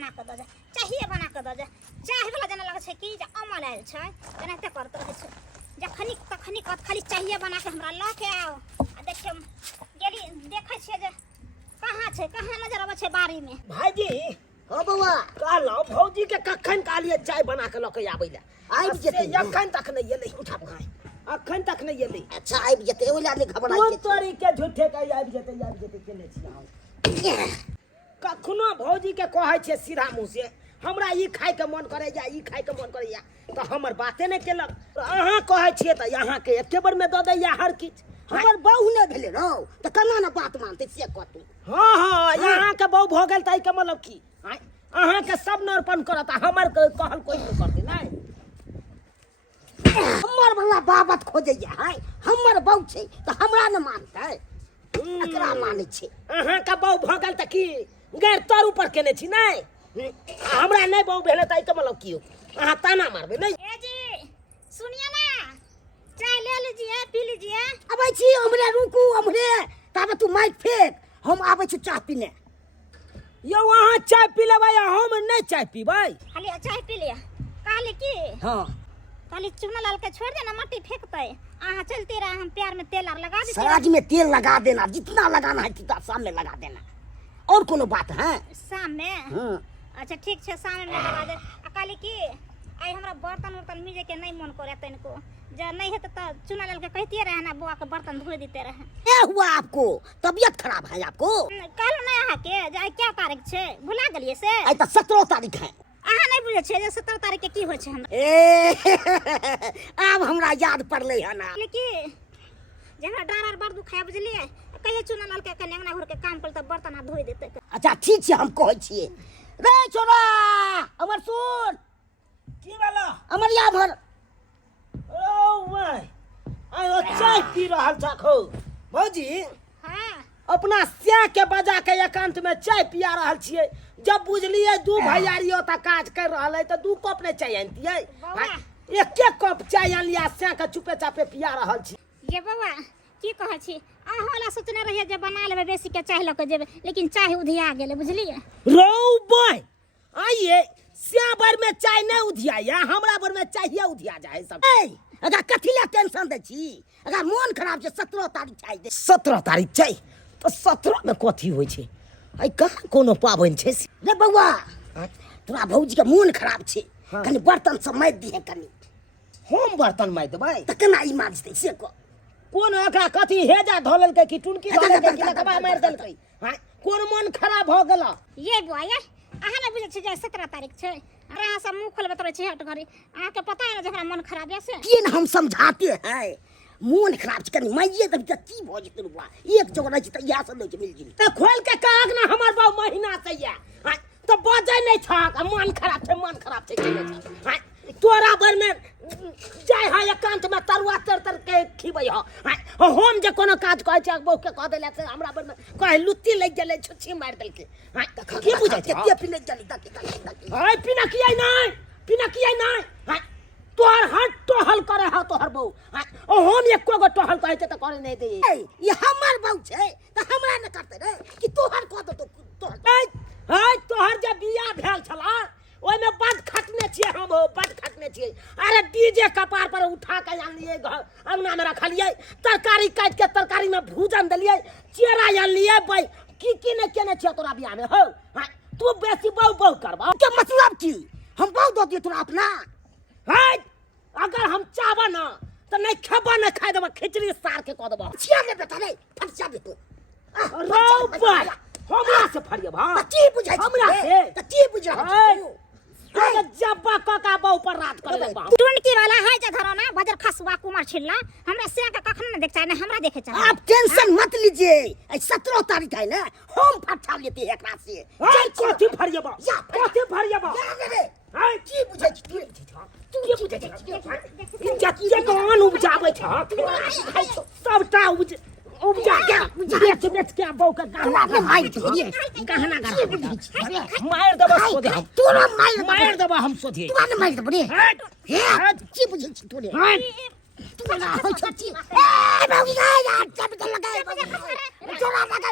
बना के दो जा चाहिए बना के दो जा चाय वाला जना लगे छै कि जे अमल आयल छै एनाते करत रहे छै जखनी तखनी कत खाली चाहिए बना के हमरा ल के आओ आ देखियो गेली देखे छै जे कहाँ नजर आवे छै बारी में भाईजी हां बउआ कहलो भौजी के कखन कालिए चाय बना के ल के आबै ले आबि जेतै अखन तक नहीं एलै उठा भाई अखन तक नहीं एलै अच्छा आबि जेतै ओला ने घबराई कोन तोरी के झूठे के आबि जेतै केने छी हम कखनो भौजी के कहै छै सीधा मुंह से हमरा ई खाय के मन करे या ई खाय के मन करे या तो हमर बाते नहीं केलक तो अहाँ कहै छियै त अहाँ के एके बार में द दैया हर किछ हमर बहू ने भेले रौ त केना न बात मानते से कहतू हां यहाँ के बहु भ गेल तई के मतलब की अहाँ के सब नरपन करत हमर कहल कोई नहीं करते नहीं हमर बला बाबत खोजैया है हमर बहू छै त हमरा न मानतै एकरा मानै छै अहाँ के बहु भ गेल त की गैर तर ऊपर केने छी नहीं हमरा नहीं बहु भेले तई के मतलब की अहाँ ताना मारबे नहीं ए जी सुनिए ना चाय ले लीजिए पी लीजिए अबै छी हमरे रुकू हमरे तब तू माइक फेंक हम आबै छी चाय पीने यो वहां चाय पी लेबै हम नहीं चाय पीबै खाली चाय पी लिया काले की हां खाली चुना लाल के छोड़ देना मट्टी फेंकते आहा चलते रहा हम प्यार में तेल और लगा देते सराज में तेल लगा देना जितना लगाना है जितना सामने लगा देना और कोनो बात है शाम में हां अच्छा ठीक है शाम में लगा दे काले की आई हमरा बर्तन उर्तन मिजे के नहीं मन करे तनको जे नहीं है तो चुना लाल के कहते रहे ना बुआ के बर्तन धोए देते रहे क्या हुआ आपको तबीयत खराब है आपको कल नहीं आहा के जे आई क्या तारीख छे भुला गेलिए से आई तो 17 तारीख है आहा नहीं बुझे छे जे 17 तारीख के की होय छे हमरा ए अब हमरा याद पड़ले है ना लेकिन जहाँ डार बार दुखाया बुझलिए कहे चुना लाल के नेंगना घुर के काम कर त बर्तन आ धोई देते अच्छा ठीक छै हम कहै छिए रे छोरा हमर सुन की वाला अमरिया भर ओ माय आयो चाय पी रहल छखो भौजी हां अपना स्या के बजा के एकांत में चाय पिया रहल छिए जब बुझलिए दू भैयारियो त काज कर रहल है त दू कप ने चाय आनतिए एक एक कप चाय आन लिया स्या के चुपे चापे पिया रहल छी ये बाबा की कहै छी अहाँला सोचने रहिए जे बना लेबे बेसी के चाय ल के जेबे लेकिन चाय उधिया गेले बुझलिए रो बॉय आइए स्या बार में चाय नहीं उधिया हमरा बार में चाहिए उधिया जाए सब अगर कथिला टेंशन दे छी अगर मन खराब छै 17 तारीख चाय दे 17 तारीख चाय तो 17 में कथी होय छै आई कहाँ कोनो पाबन छै रे बउआ तोरा भौजी के मन खराब छै कनी बर्तन सब माज दिहे कनी हम बर्तन माज देबै त केना ई माजतै से को कोन एकरा कथी हेजा धोलल के कि टुनकी धोलल के कि लकबा मार देलकै हां कोन मन खराब भ गेल ये बुआ ये अहाँ नहीं बुझे छी जे 17 तारीख छै अरे अहाँ सब मुंह खोलबे तोरे छै हट घरी अहाँ के पता है ना जकरा मन खराब है से किन हम समझाते हैं मन खराब छै कनी माइये तब त की भ जेतै रुआ एक जगह रह छै त इहा सब लै छै मिलजुल त खोल के कहक ना हमर बाऊ महीना से या तो बजै नहीं छक मन खराब छै केने छ हां तोरा बर में जाय है एकांत में तरुआ तर के खिबै ह हम जे कोनो काज कहै छै बहु के कह देला से हमरा बर में कहे लुत्ती लग गेलै छुच्छी मार देलकै हां की बुझै छै के पिने चली तक हाय पिना कियै नहीं हां तोहर हट टहल करे ह तोहर बहु हां हम एको गो टहल कहै छै त करे नहीं दे ये हमर बहू छै त हमरा न करते रे कि तोहर कह दो तोहर हाय तोहर जे बियाह भेल छला ओइ में बड खटने छिए हम बड खटने छिए अरे डीजे कपार पर उठा के आन लिए घर अंगना में रखलिए तरकारी काट के तरकारी में भूजन दलिए चेरा आन लिए भाई की ने केने छिए तोरा बियाह में हो तू बेसी बहु करबा के मतलब की हम बहू दो दिए तोरा अपना हाय अगर हम चाहबा ना त नहीं खेबा न खाइ देबा खिचड़ी सार के क देबा छिया ले बेटा रे फट जा दे तू रौ भाई हमरा से फरियब हां की बुझाइ हमरा से त की बुझाइ अरे जब्बा काका बहु पर रात करे लगबा टुनकी वाला है जे धरो ना बजर खसवा कुमार छिल्ला हमरा से का कखन न देख चाहे हमरा देखे चाहे आप टेंशन मत लीजिए 17 तारीख है ना हम फटा लेते हैं एकरा से कथी फरियबा कथी फरियबा रे हाय की बुझाइ तू तू के बुझै छै जत्ते कोन उपजाबै छ सबटा उपजा के बेच के बहु के गहना मार दिए गहना मार देबा सोधे हम तोरा मार देबा हम सोधे तू न मार दे हे की बुझै छी तू रे तू ना होय छती ए बाबू ना यार सब के लगाए तोरा लगा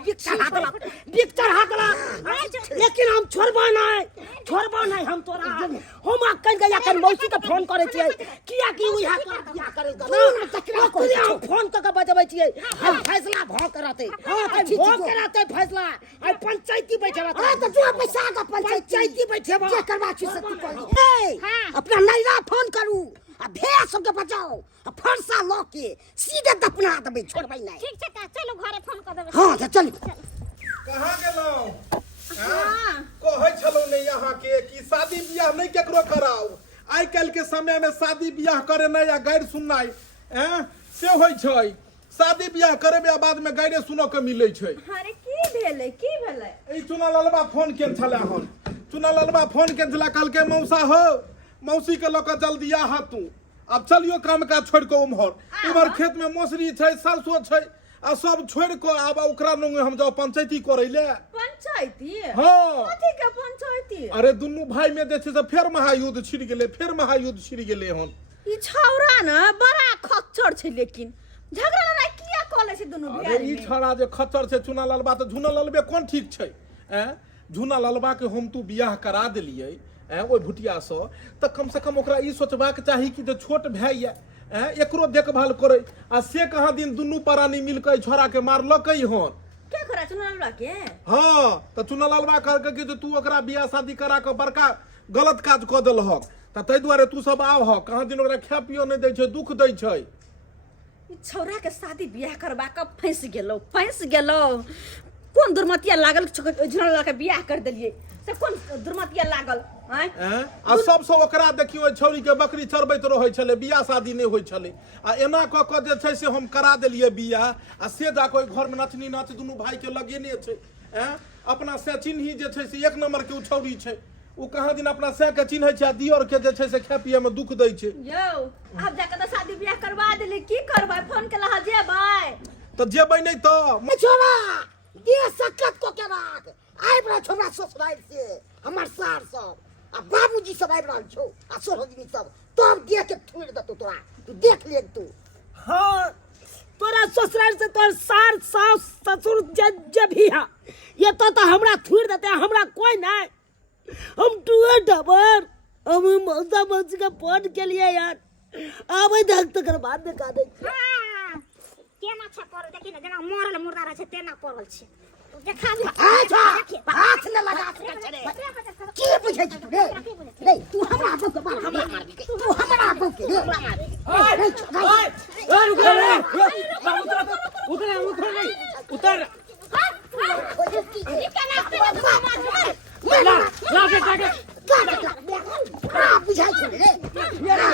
बिक चढ़ा देला लेकिन हम छोड़बो नहीं हम तोरा हम अक्कल के जाकर मौसी के फोन करे छियै किया कि उहा बियाह करे ना हम फोन क के बजबै छियै हम फैसला भ करते फैसला आई पंचायती बैठे रहते तो तू पैसा का पंचायती बैठे जे करवा छी से तू कर अपना नैरा फोन करू आ भेड़ सबके बचाओ आ फरसा लो के सीधे दफना देबै छोड़बै नहीं ठीक छै चलो घरे फोन कर देबै हां त चल कहाँ गेलौ हां कहै छलौ ने यहाँ के कि शादी बियाह नहीं केकरो कराओ आइ काल के समय में शादी बियाह करे नहीं या गैर सुननाई से होय छै शादी बियाह करे के बाद में गैरे सुनो के मिलै छै अरे की भेलै ई चुना ललबा फोन केन छला हन चुना ललबा फोन केन छला कल के मौसा हो मौसी के लोक जल्दी आ तू अब चलियो काम का छोड़ के उम्हर इमहर खेत में मौसरी छै सरसो छै आ सब छोड़ के आब ओकरा लंग हम जाओ पंचायती करे ले पंचायती हां कथि के पंचायती अरे दुनू भाई में देखे से फिर महायुद्ध छिड़ गेले हन ई छौरा न बड़ा खच्चर छै लेकिन झगड़ा लड़ाई किया कले छै दुनू अरे बिहारी ई में छड़ा जे खच्चर छै चुना ललबा त झुना ललबे कोन ठीक छै झुना ललबा के हम तू बियाह करा देलियै ओइ भुटिया से त कम से कम ओकरा ई सोचबाक चाही कि जे छोट भाई है एकरो देखभाल करे आ से कहाँ दिन दुनू प्राणी मिलके छोरा के मारलकै हन के करा चुनाव के हां त चुना ललबा कहलकै कि तू ओकरा बियाह शादी करा के बड़का गलत काज क देलहक त तै दुआरे तू सब आव कहाँ दिन ओकरा खा पियो नहीं दै छै दुख दै छै ई छौरा के शादी बियाह करबा के फंस गेलो कोन दुर्मतिया लागल झुना के बियाह कर देलिए से कोन दुर्मतिया लागल आ सबसे ओकरा देखियो छौरी के बकरी चरबैत रहै छले बियाह शादी नहीं होय छले आ एना क के जे छै से हम करा देलिए बियाह आ से जा कोई घर में नचनी नाच दुनू भाई के लगेने छै अपना से चिन्ही जे छै से एक नंबर के उ छौरी छै उ कहाँ दिन अपना से के चिन्है छै आ दियोर के जे छै से खा पिए में दुख दै छै यौ अब जाके त शादी बियाह करवा देली की करबै फोन के लहा जेबै त जेबै नहीं त छोरा दे सकत को के राख आइ बड़ा छोरा ससुराल से हमर सार सब आ बाबूजी सब आइ रहल छौ आ सोहरजी सब तब देख के थोड़ दतो तोरा तू देख ले तू हाँ तोरा ससुराल से तोर सार सास ससुर जे भी है ये तो हमरा थोड़ देते हमरा कोई नहीं हम टूए डबर हम मौसा मौसी का फोन के लिए यार आबै धक तकर बाद दिखा दे हां केना छ कर देखि न जना मरल मुर्दा रह छै तेना पड़ल छै देखा दे अच्छा हाथ न लगा के चले की बुझै छी तू रे रे तू हमरा बाप के मार हमरा मार तू हमरा बाप के रे ओए रुक रे उतर ये केना पे ला के बुझाइ छी रे मेरा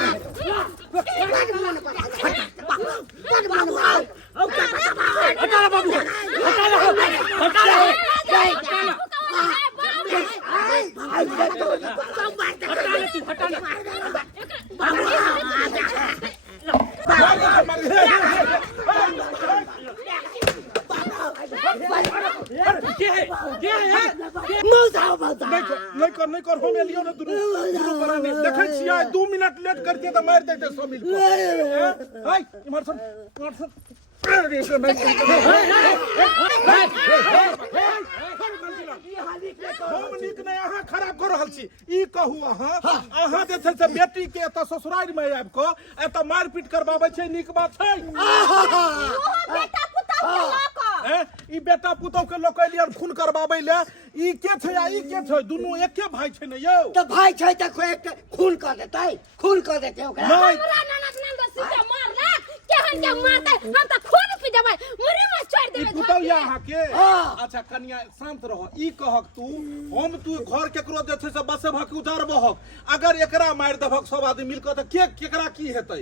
बड़ मन पर बड़ मन हटा ला बाबू हटा नहीं कर हम एलियो न दुनू प्राणी देखै छियै 2 मिनट लेट करते त मार देते सब मिल के हाय इमहर सुन अरे से नहीं हम नीक नहीं अहाँ खराब कर रहल छी ई कहू अहाँ जे छै से बेटी के एत ससुराल में आबि क एत मार पीट करबाबै छै नीक बात छै बेटा पुतौ के लोक ई बेटा पुतौ के लोक एलियन खून करबाबै ले ई के छै आ ई के छै दुनू एके भाई छै ने यौ तो भाई छै त खून कर देतै ओकरा नहीं हमरा ननद नंद सीधा मारला केहन के मारतै हम त खून पी देबै मुरी में छोड़ ई देबै पुतौ या अहाँ के अच्छा कन्या शांत रह ई कहक तू घर केकरो जे छै से बसे भक उजारबहक अगर एकरा मार देबक सब आदमी मिलके त केकरा की हेतै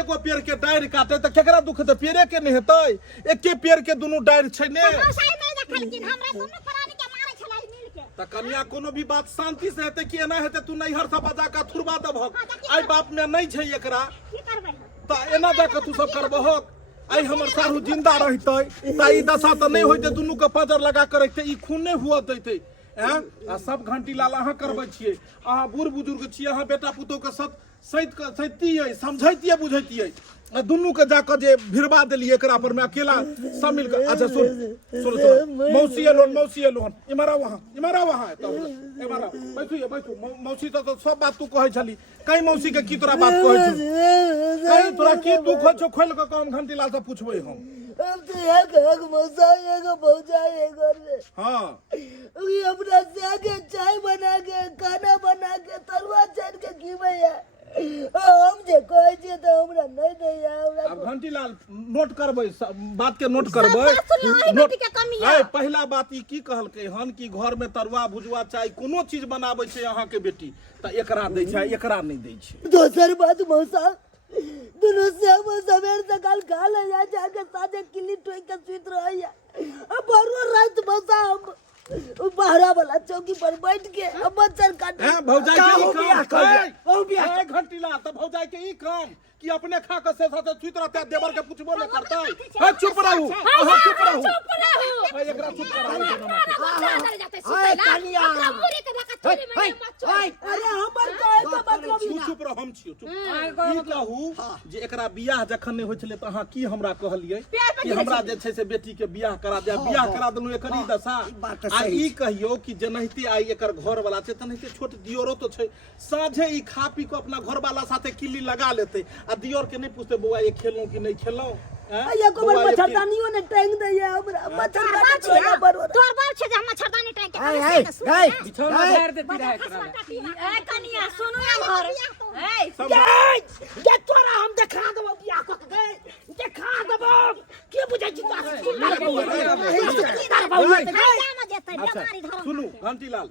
एगो पेड़ के डाइर काटे त केकरा दुख हेतै पेड़े के नहीं हेतै एके पेड़ के दुनू डाइर छै ने सही नहीं देखलखिन हमरा दुनू प्राणी के मारै छलै मिल के त कन्या कोनो भी बात शांति से हेतै कि एना हेतै तू नैहर से बजा का थुरबा देबहक आई बाप में नहीं छै एकरा की करबै त एना जाके तू सब करबहक आई हमर सारू जिंदा रहतै त ई दशा त नहीं होइते दुनू के पजर लगा के रखते ई खून नहीं हुआ दैते आ सब घंटी लाल अहाँ करबै छियै अहाँ बूढ़ बुजुर्ग छियै अहाँ बेटा पुतौ के सैतियै समझैतियै बुझैतियै दुनू के जाकर जे भिड़वा देलिए एकरा पर में अकेला सब मिलकर अच्छा सुन सुन सुन मौसी एलोन इमारा वहां इमारा बैठू मौसी तो सब बात तू कहे छली कहीं मौसी के की तोरा बात कहे छ कहीं तोरा की तू खोल छ खोल के काम घंटी लाल से पूछबे हम अब तो एक मौसा एक भौजा एक रे हां ये अपना से के चाय बना के खाना बना के तरुआ चढ़ के खीबे हम जे कहै छियै तो हमरा नहीं दैया हमरा अब घंटी लाल नोट करबै बात के नोट करबै नोट के कमी है पहला बात ई की कहलकै हन कि घर में तरुआ भुजवा चाय कोनो चीज बनाबै छै अहाँ के बेटी त एकरा दै छै एकरा नहीं दै छै दोसर बात मौसा दोनों से हम सवेर सकाल खा ले जा जाके साथे किली टोई के सुत रहैया अब भरो रात मौसा हम बाहरा वाला चौकी पर बैठ के हम मच्छर काट भौजाई के घंटी ला त भौजाई के ई काम कि अपने खा के से साथे सुत रहते देवर के पूछबो नहीं करता है चुप रहू चुप रहू एकरा चुप कराऊ अरे हमर कहे के मतलब चुप रह हम छियो चुप ई कहू जे एकरा बियाह जखन नहीं होय छले त अहाँ की हमरा कहलिए कि हमरा जे छै से बेटी के बियाह करा दे बियाह करा देलु एकरी दशा आ ई कहियो कि जनहिते आई एकर घर वाला छै तनहिते छोट दियोरो तो छै साझे ई खा पी के अपना घर वाला साथे किल्ली लगा लेते आ दियोर के नहीं पूछते बउआ ये खेललो कि नहीं खेललो ये को मच्छरदानियों ने टैंक दे ये हमरा मच्छरदानी बरोबर तोर बाल छे जे मच्छरदानी टैंक के बिछौना झाड़ देती रहे एकरा ए कनिया सुनु घर ए ये तोरा हम देखा देबो बियाह क के देखा देबो के बुझै छी अच्छा सुनू घंटी लाल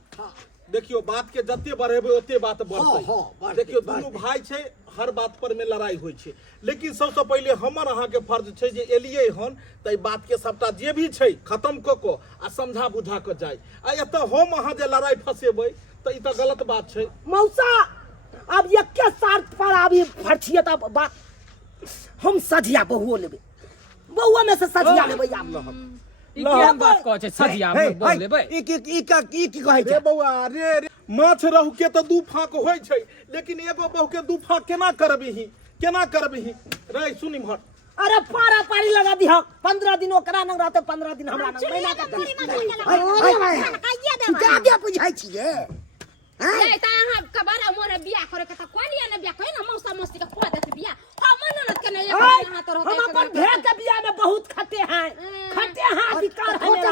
देखियो बात के जत्ते बढ़ेबे ओते बात बढ़तै देखियो दुनू भाई छै हर बात पर में लड़ाई होय छै लेकिन सबसे पहले हमर अहाँ के फर्ज छै जे एलिए हन त ई बात के सबटा जे भी छै खत्म क को आ समझा बुझा के जाय आ एत हम अहाँ जे लड़ाई फसेबै त ई त गलत बात छै मौसा अब एके साथ पर आबी फरछिए त बात हम सजिया बहुओ लेबे बहुआ में से सजिया लेबे आप ई केहन बात कहै छै सजिया में बोल लेबै ई की कहै रे बउआ रे माछ रहू के त दू फाक होय छै लेकिन एगो बहु के दू फाक केना करबिही रे सुनी भट अरे पारा पारी लगा दी 15 दिन ओकरा न रहते 15 दिन हमरा न महीना का ज्यादा बुझाई छिए ए त अहाँ कबारा मोरे बियाह करे के त कोन या ने बियाह कोइ न मौसा मौसी के खुआ देते बियाह हम ननद के नहीं यहाँ तो रहते हम अपन भेड़ के बियाह में बहुत खटे हैं अधिकार है मेरा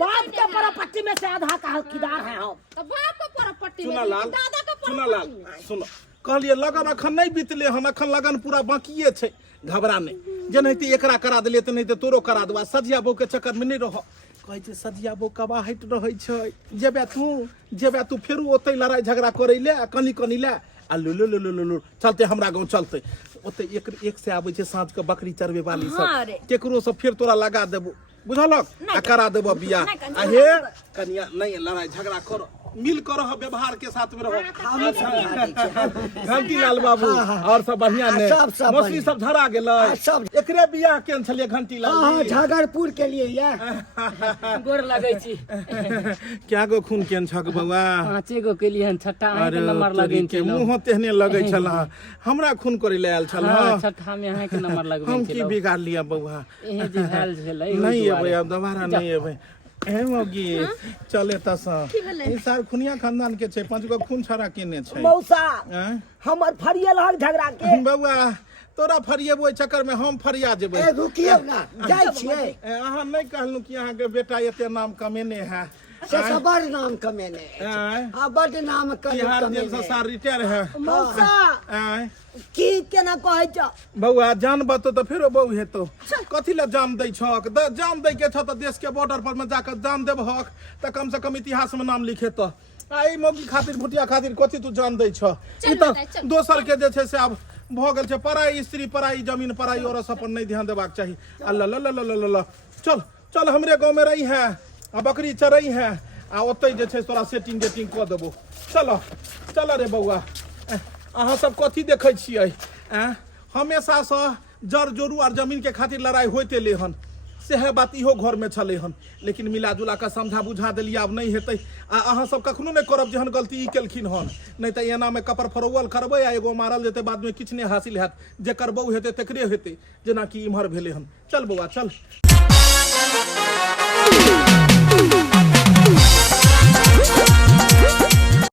बाप का प्रॉपर्टी में से आधा का हकदार है हम तो बाप का प्रॉपर्टी में सुना दादा का लाल सुनो कहलिए लगन अखन नहीं बीतले हन अखन लगन पूरा बाकिए छै घबरा नहीं जनहिते एकरा करा देलिए त नहीं त तोरो करा देबा सजिया बहू के चक्कर में नहीं रह कहै छै सजिया बहू कबा हट रहै छै जेबे तू फेरू ओतै लड़ाई झगड़ा करै ले कनी ले आ लुलु चलते हमरा गांव चलते ओते एक से आबै छै साँझ के बकरी चरबे वाली सब केकरो से फिर तोरा लगा देबो बुझलक आ करा देबो बियाह आ हे कनिया नहीं लड़ाई झगड़ा करो मिल कर रहो व्यवहार के साथ में रहो घंटी लाल बाबू और सब बढ़िया ने मछली सब धरा गेलै एकरे बियाह केन छलिए घंटी लाल हां झगड़पुर के लिए ये गोर लागै छी क्या गो खून केन छक बउआ 5 गो के लिए छठा अहाँ के नंबर लगै छै मुंह तेहने लगै छला हमरा खून करे ले आयल छल छठा में अहाँ के नंबर लगबै छै हम की बिगाड़ लिया बउआ एहे जे भेल छलै नहीं एबै अब दोबारा नहीं एबै ए मौगी चले तसा ई सार खुनिया खानदान के छै 5 गो खून छरा केने छै मौसा हमर फरियल हक झगड़ा के बउआ तोरा फरिएबो चक्कर में हम फरिया जेबै ए रुकियो ना जाय छियै अहाँ नहीं कहलु कि अहाँ के बेटा एते नाम कमेने है से बड़ नाम कमेने हां बड़ नाम बिहार जेल से सार रिटायर है मौसा की केना कहै छ बउआ जान बतो त फेरो बहु हेतो कथि ल जान दै छक जान दै के छ त देश के बॉर्डर पर में जाकर जान देब हक त कम से कम इतिहास में नाम लिखे त आई मौगी खातिर भुटिया खातिर कथि तू जान दै छ ई त दोसर के जे छै से अब भ गेल छै पराई स्त्री पराई जमीन पराई औरत सब पर नहीं ध्यान देबाक चाही अल्लाह चल हमरे गांव में रही है आ बकरी चरई है आ ओतै जे छै तोरा सेटिंग क देबो चल रे बउआ अहाँ सब कथी देखै छियै हमेशा से जड़ जोरू आर जमीन के खातिर लड़ाई होते ले हन सएह बात इहो घर में छले हन लेकिन मिला जुला के समझा बुझा देलिए अब नहीं हेतै आ अहाँ सब कखनो नहीं करब जेहन गलती ई केलखिन हन नहीं तऽ एना में कपर फरौवल करबै आ एगो मारल जेतै बाद में किछु नहीं हासिल हैत जेकर बहू हेतै तकरे हेतै जेना कि इम्हर भेलै हन चल बौआ चल